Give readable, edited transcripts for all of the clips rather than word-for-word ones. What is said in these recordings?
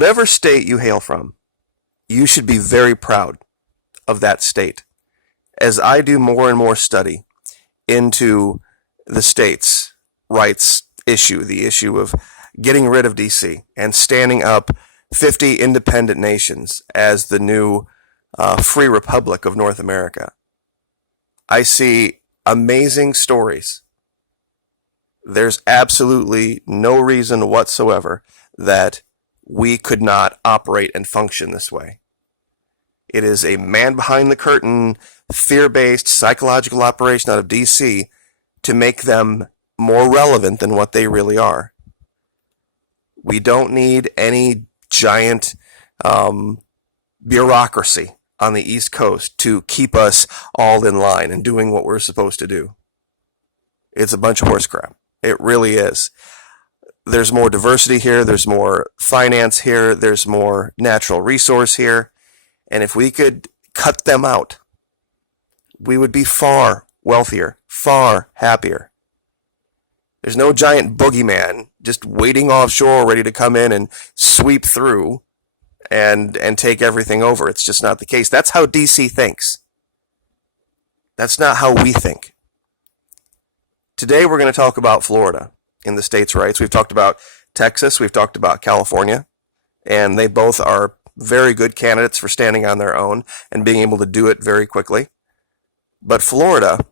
whatever state you hail from, you should be very proud of that state. As I do more and more study into the states' rights issue, the issue of getting rid of DC and standing up 50 independent nations as the new free republic of North America, I see amazing stories. There's absolutely no reason whatsoever that we could not operate and function this way. It is a man behind the curtain, fear-based psychological operation out of DC to make them more relevant than what they really are. We don't need any giant bureaucracy on the East Coast to keep us all in line and doing what we're supposed to do. It's a bunch of horse crap. It really is. There's more diversity here. There's more finance here. There's more natural resource here. And if we could cut them out, we would be far wealthier, far happier. There's no giant boogeyman just waiting offshore ready to come in and sweep through and take everything over. It's just not the case. That's how DC thinks. That's not how we think. Today we're going to talk about Florida in the states' rights. We've talked about Texas. We've talked about California. And they both are very good candidates for standing on their own and being able to do it very quickly. But Florida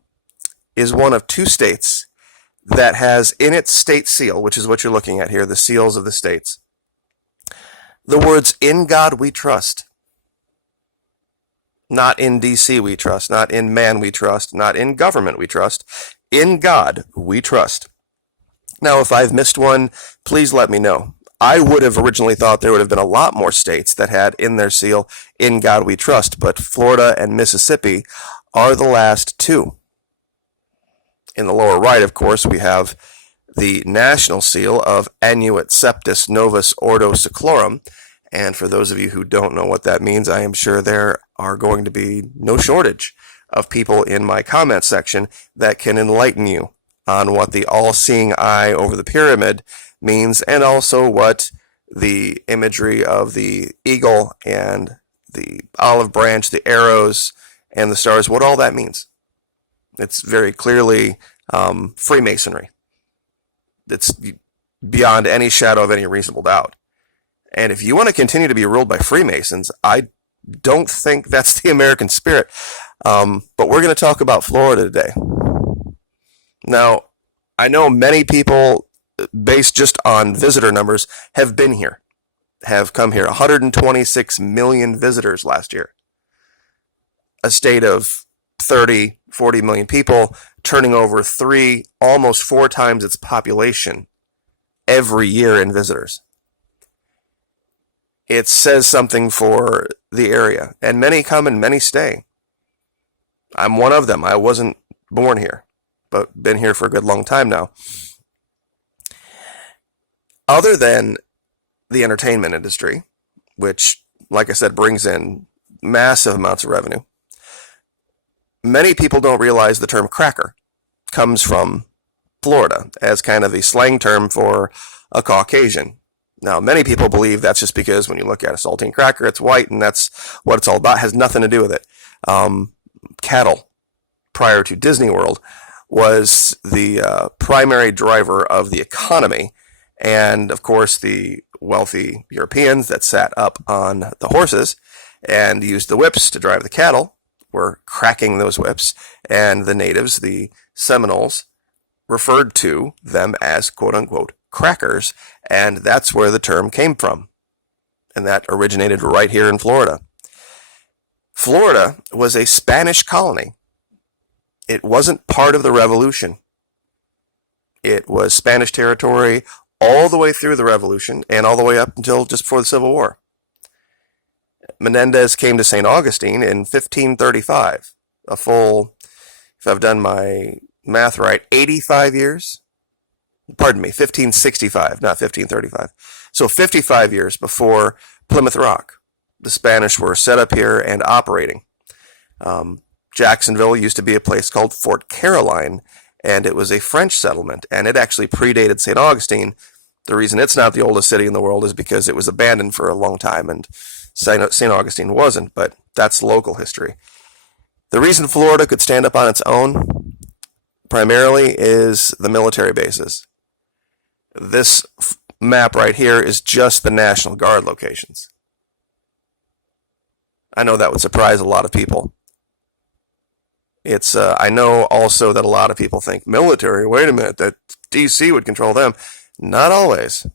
is one of two states that has in its state seal, which is what you're looking at here, the seals of the states, the words, "In God we trust." Not in DC we trust, not in man we trust, not in government we trust. In God we trust. Now, if I've missed one, please let me know. I would have originally thought there would have been a lot more states that had in their seal, "In God we trust," but Florida and Mississippi are the last two. In the lower right, of course, we have the national seal of Annuit Septis Novus Ordo Seclorum. And for those of you who don't know what that means, I am sure there are going to be no shortage of people in my comment section that can enlighten you on what the all-seeing eye over the pyramid means, and also what the imagery of the eagle and the olive branch, the arrows, and the stars, what all that means. It's very clearly Freemasonry. It's beyond any shadow of any reasonable doubt. And if you want to continue to be ruled by Freemasons, I don't think that's the American spirit. But we're going to talk about Florida today. Now, I know many people, based just on visitor numbers, have been here, have come here. 126 million visitors last year. A state of 30, 40 million people, turning over almost four times its population every year in visitors. It says something for the area, and many come and many stay. I'm one of them. I wasn't born here, but been here for a good long time now. Other than the entertainment industry, which, like I said, brings in massive amounts of revenue, many people don't realize the term cracker comes from Florida as kind of the slang term for a Caucasian. Now, many people believe that's just because when you look at a saltine cracker, it's white, and that's what it's all about. It has nothing to do with it. Cattle, prior to Disney World, was the primary driver of the economy. And, of course, the wealthy Europeans that sat up on the horses and used the whips to drive the cattle were cracking those whips. And the natives, the Seminoles, referred to them as, quote-unquote, crackers, and that's where the term came from. And that originated right here in Florida. Florida was a Spanish colony. It wasn't part of the Revolution. It was Spanish territory all the way through the Revolution and all the way up until just before the Civil War. Menendez came to St. Augustine in 1535, a full, if I've done my math right, 85 years. Pardon me, 1565, not 1535. So 55 years before Plymouth Rock. The Spanish were set up here and operating. Jacksonville used to be a place called Fort Caroline, and it was a French settlement, and it actually predated St. Augustine The reason it's not the oldest city in the world is because it was abandoned for a long time, and St. Augustine wasn't, but that's local history. The reason Florida could stand up on its own primarily is the military bases. This map right here is just the National Guard locations. I know that would surprise a lot of people. I know also that a lot of people think military, wait a minute, that DC would control them. Not always,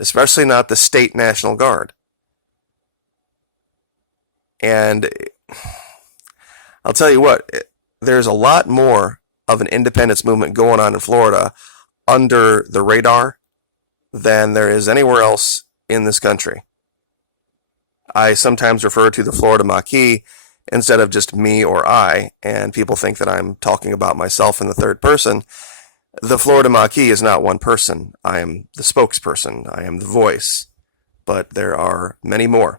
especially not the state National Guard. And I'll tell you what, there's a lot more of an independence movement going on in Florida under the radar than there is anywhere else in this country. I sometimes refer to the Florida Maquis instead of just me or I, and people think that I'm talking about myself in the third person. The Florida Maquis is not one person. I am the spokesperson. I am the voice. But there are many more.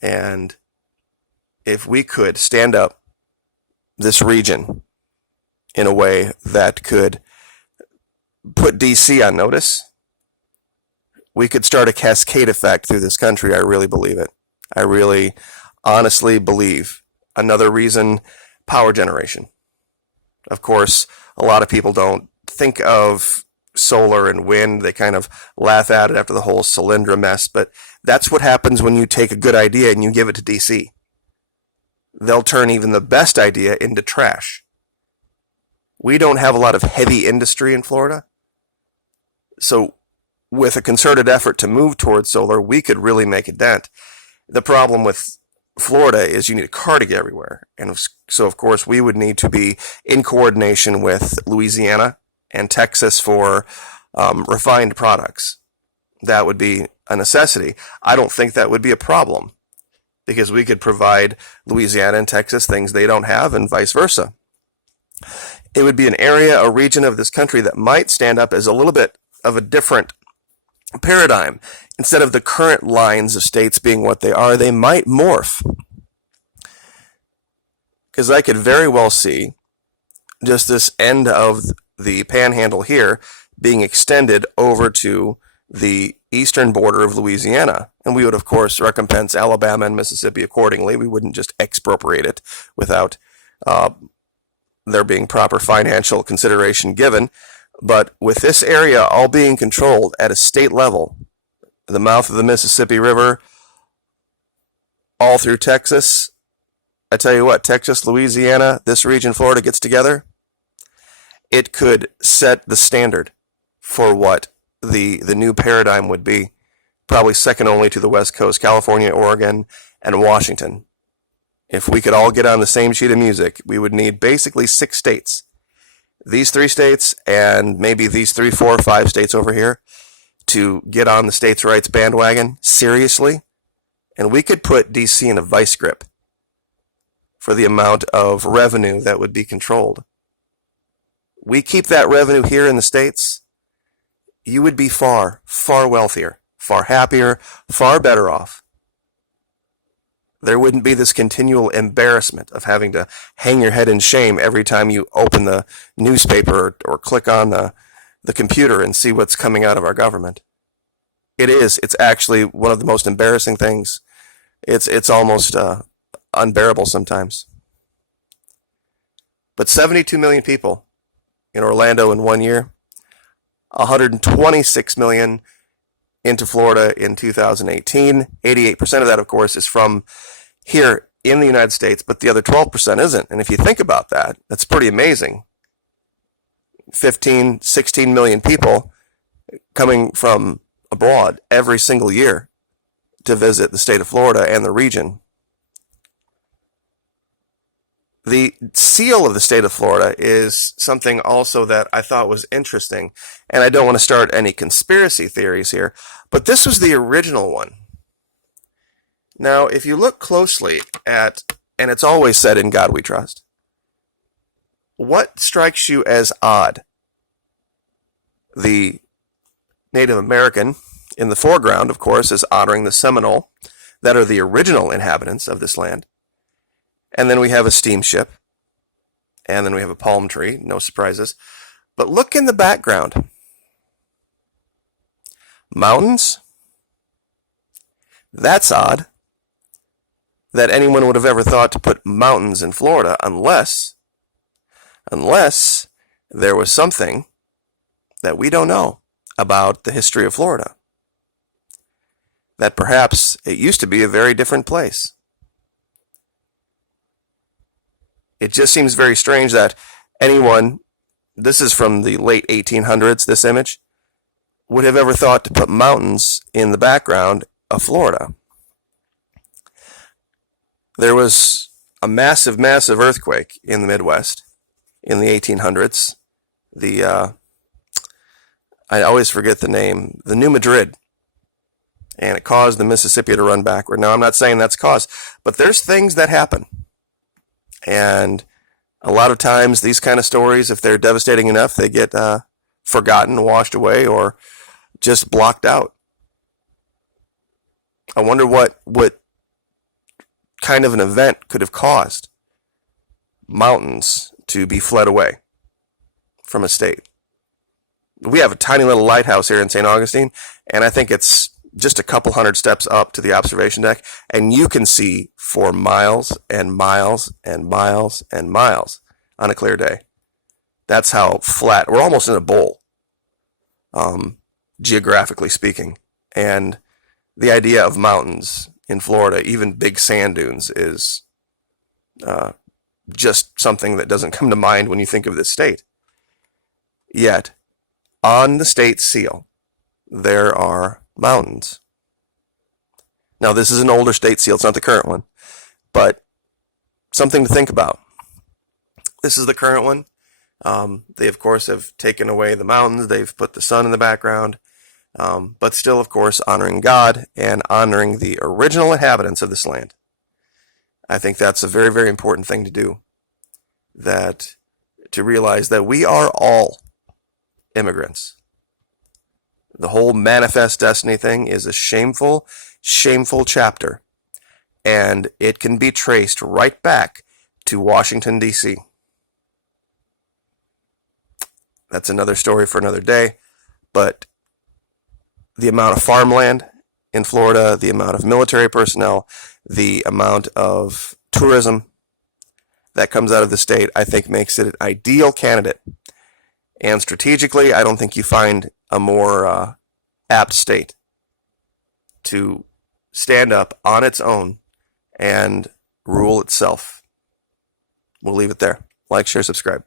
And if we could stand up this region in a way that could put DC on notice, we could start a cascade effect through this country. I really believe it. I really honestly believe. Another reason, power generation. Of course, a lot of people don't think of solar and wind. They kind of laugh at it after the whole Solyndra mess, but that's what happens when you take a good idea and you give it to DC. They'll turn even the best idea into trash. We don't have a lot of heavy industry in Florida, so with a concerted effort to move towards solar, we could really make a dent. The problem with Florida is you need a car to get everywhere. And so, of course, we would need to be in coordination with Louisiana and Texas for refined products. That would be a necessity. I don't think that would be a problem because we could provide Louisiana and Texas things they don't have and vice versa. It would be an area, a region of this country that might stand up as a little bit of a different paradigm. Instead of the current lines of states being what they are, they might morph. Because I could very well see just this end of the panhandle here being extended over to the eastern border of Louisiana. And we would, of course, recompense Alabama and Mississippi accordingly. We wouldn't just expropriate it without there being proper financial consideration given. But with this area all being controlled at a state level, the mouth of the Mississippi River, all through Texas, I tell you what, Texas, Louisiana, this region, Florida gets together, it could set the standard for what the new paradigm would be, probably second only to the West Coast, California, Oregon, and Washington. If we could all get on the same sheet of music, we would need basically 6 states. These 3 states and maybe these 3, 4, 5 states over here to get on the states' rights bandwagon seriously, and we could put DC in a vice grip for the amount of revenue that would be controlled. We keep that revenue here in the states, you would be far, far wealthier, far happier, far better off. There wouldn't be this continual embarrassment of having to hang your head in shame every time you open the newspaper or click on the computer and see what's coming out of our government. It's actually one of the most embarrassing things. It's almost unbearable sometimes. But 72 million people in Orlando in 1 year, 126 million into Florida in 2018. 88% of that, of course, is from here in the United States, but the other 12% isn't. And if you think about that, that's pretty amazing. 15, 16 million people coming from abroad every single year to visit the state of Florida and the region. The seal of the state of Florida is something also that I thought was interesting, and I don't want to start any conspiracy theories here, but this was the original one. Now, if you look closely at, and it's always said in God we trust, what strikes you as odd? The Native American in the foreground, of course, is honoring the Seminole, that are the original inhabitants of this land. And then we have a steamship. And then we have a palm tree. No surprises. But look in the background. Mountains? That's odd that anyone would have ever thought to put mountains in Florida unless there was something that we don't know about the history of Florida. That perhaps it used to be a very different place. It just seems very strange that anyone, this is from the late 1800s, this image, would have ever thought to put mountains in the background of Florida. There was a massive, massive earthquake in the Midwest in the 1800s. I always forget the name, the New Madrid, and it caused the Mississippi to run backward. Now, I'm not saying that's cause, but there's things that happen. And a lot of times these kind of stories, if they're devastating enough, they get forgotten, washed away, or just blocked out. I wonder what kind of an event could have caused mountains to be fled away from a state. We have a tiny little lighthouse here in St. Augustine, and I think it's just a couple hundred steps up to the observation deck, and you can see for miles and miles and miles and miles on a clear day. That's how flat, we're almost in a bowl, geographically speaking. And the idea of mountains in Florida, even big sand dunes, is just something that doesn't come to mind when you think of this state. Yet, on the state seal, there are mountains. Now, this is an older state seal, it's not the current one, but something to think about. This is the current one. They, of course, have taken away the mountains, they've put the sun in the background, but still, of course, honoring God and honoring the original inhabitants of this land. I think that's a very, very important thing to do, to realize that we are all immigrants. The whole manifest destiny thing is a shameful, shameful chapter, and it can be traced right back to Washington, D.C. That's another story for another day, but the amount of farmland in Florida, the amount of military personnel, the amount of tourism that comes out of the state, I think makes it an ideal candidate. And strategically, I don't think you find a more apt state to stand up on its own and rule itself. We'll leave it there. Like, share, subscribe.